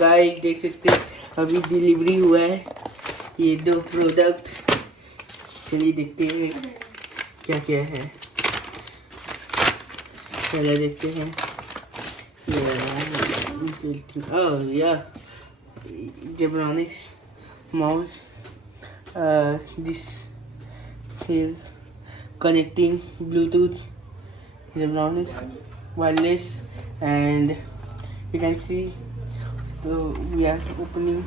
Guys देख सकते हैं अभी डिलीवरी हुआ है ये दो प्रोडक्ट। चलिए देखते हैं क्या क्या है। पहले देखते हैं Zebronics mouse. This is connecting Bluetooth Zebronics wireless, and you can see, so we are opening.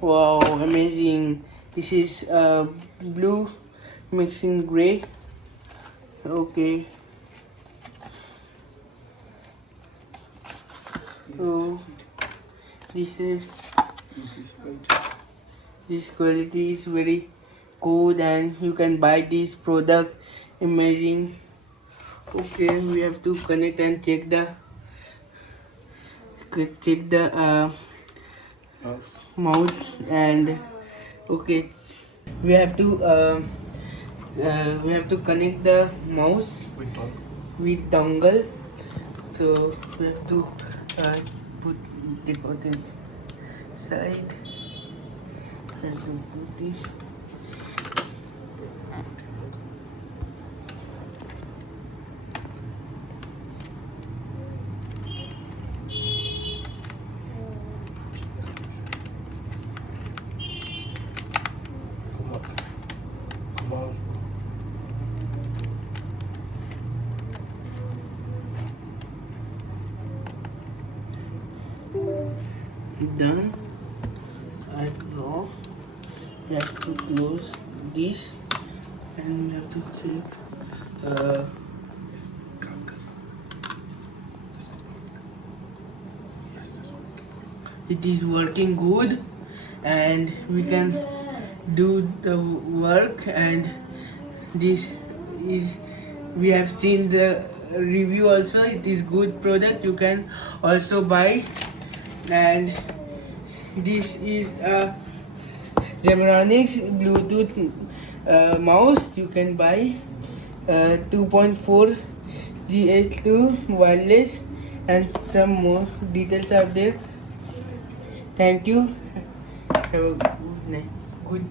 Wow, amazing. This is blue mixing gray. Okay. So this quality is very good, and you can buy this product. Amazing. Okay, we have to connect and check the mouse, and okay, we have to connect the mouse with dongle. So we have to put the cotton side and to put this. Done. Right now we have to close this, and we have to check it is working good, and we can do the work. And this is, we have seen the review also. It is good product, you can also buy. And this is a Zebronics Bluetooth mouse. You can buy 2.4 GH2 wireless, and some more details are there. Thank you. Have a good night. Good